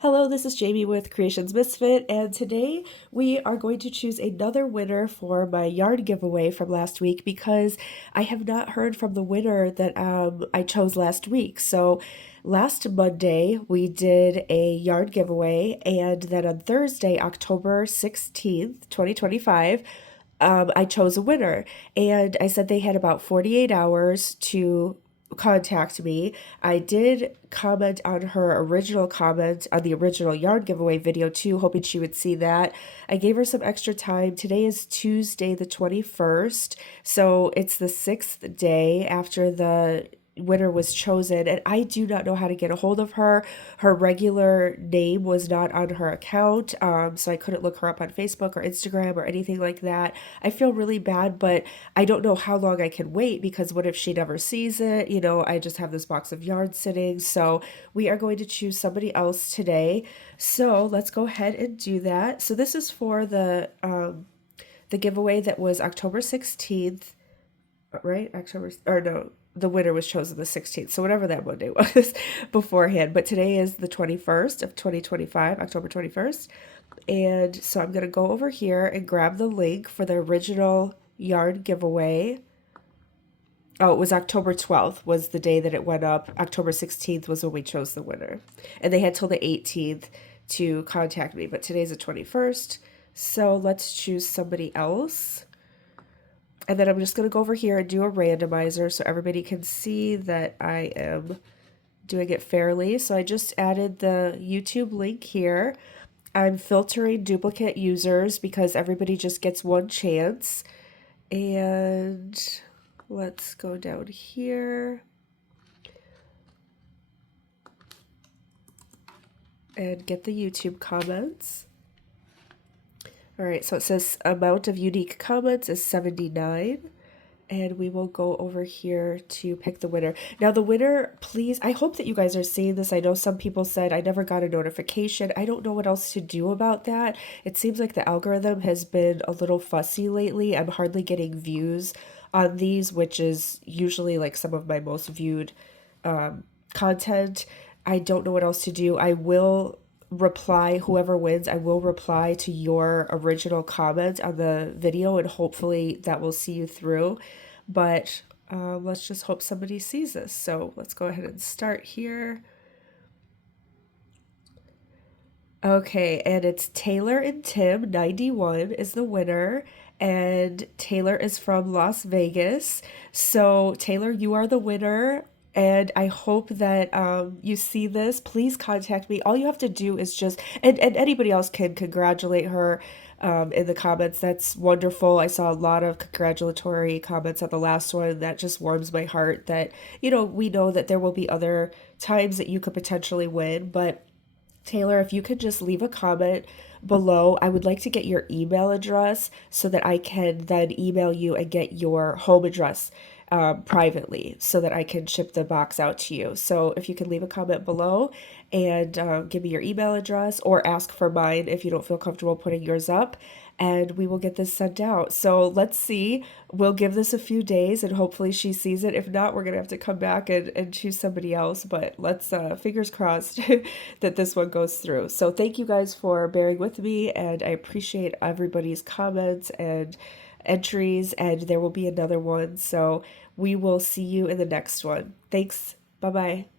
Hello, this is Jamie with Creations Misfit, and today we are going to choose another winner for my yarn giveaway from last week because I have not heard from the winner that I chose last week. So last Monday we did a yarn giveaway, and then on Thursday, October 16th, 2025, I chose a winner, and I said they had about 48 hours to contact me. I did comment on her original comment on the original yarn giveaway video too, hoping she would see that. I gave her some extra time. Today is Tuesday the 21st, so it's the sixth day after the winner was chosen, and I do not know how to get a hold of her. Her regular name was not on her account, so I couldn't look her up on Facebook or Instagram or anything like that. I feel really bad, but I don't know how long I can wait because what if she never sees it? I just have this box of yarn sitting, so we are going to choose somebody else today. So let's go ahead and do that. So this is for the giveaway that was October 16th, right? October, or no, the winner was chosen the 16th. So whatever that Monday was beforehand. But today is the 21st of 2025, October 21st. And so I'm going to go over here and grab the link for the original yarn giveaway. Oh, it was October 12th was the day that it went up. October 16th was when we chose the winner. And they had till the 18th to contact me, but today's the 21st. So let's choose somebody else. And then I'm just going to go over here and do a randomizer so everybody can see that I am doing it fairly. So I just added the YouTube link here. I'm filtering duplicate users because everybody just gets one chance. And let's go down here and get the YouTube comments. All right, so it says amount of unique comments is 79. And we will go over here to pick the winner. Now, the winner, please, I hope that you guys are seeing this. I know some people said I never got a notification. I don't know what else to do about that. It seems like the algorithm has been a little fussy lately. I'm hardly getting views on these, which is usually like some of my most viewed content. I don't know what else to do. I will reply, whoever wins, I will reply to your original comment on the video, and hopefully that will see you through. But let's just hope somebody sees this. So let's go ahead and start here. Okay, and it's Taylor and Tim 91 is the winner, and Taylor is from Las Vegas. So Taylor, you are the winner, and I hope that you see this. Please contact me. All you have to do is just, and anybody else can congratulate her in the comments. That's wonderful. I saw a lot of congratulatory comments on the last one. That just warms my heart that, we know that there will be other times that you could potentially win, but Taylor, if you could just leave a comment below, I would like to get your email address so that I can then email you and get your home address privately so that I can ship the box out to you. So if you can leave a comment below and give me your email address or ask for mine if you don't feel comfortable putting yours up, and we will get this sent out. So let's see. We'll give this a few days and hopefully she sees it. If not, we're going to have to come back and choose somebody else. But let's, fingers crossed that this one goes through. So thank you guys for bearing with me, and I appreciate everybody's comments and entries, and there will be another one. So we will see you in the next one. Thanks. Bye bye.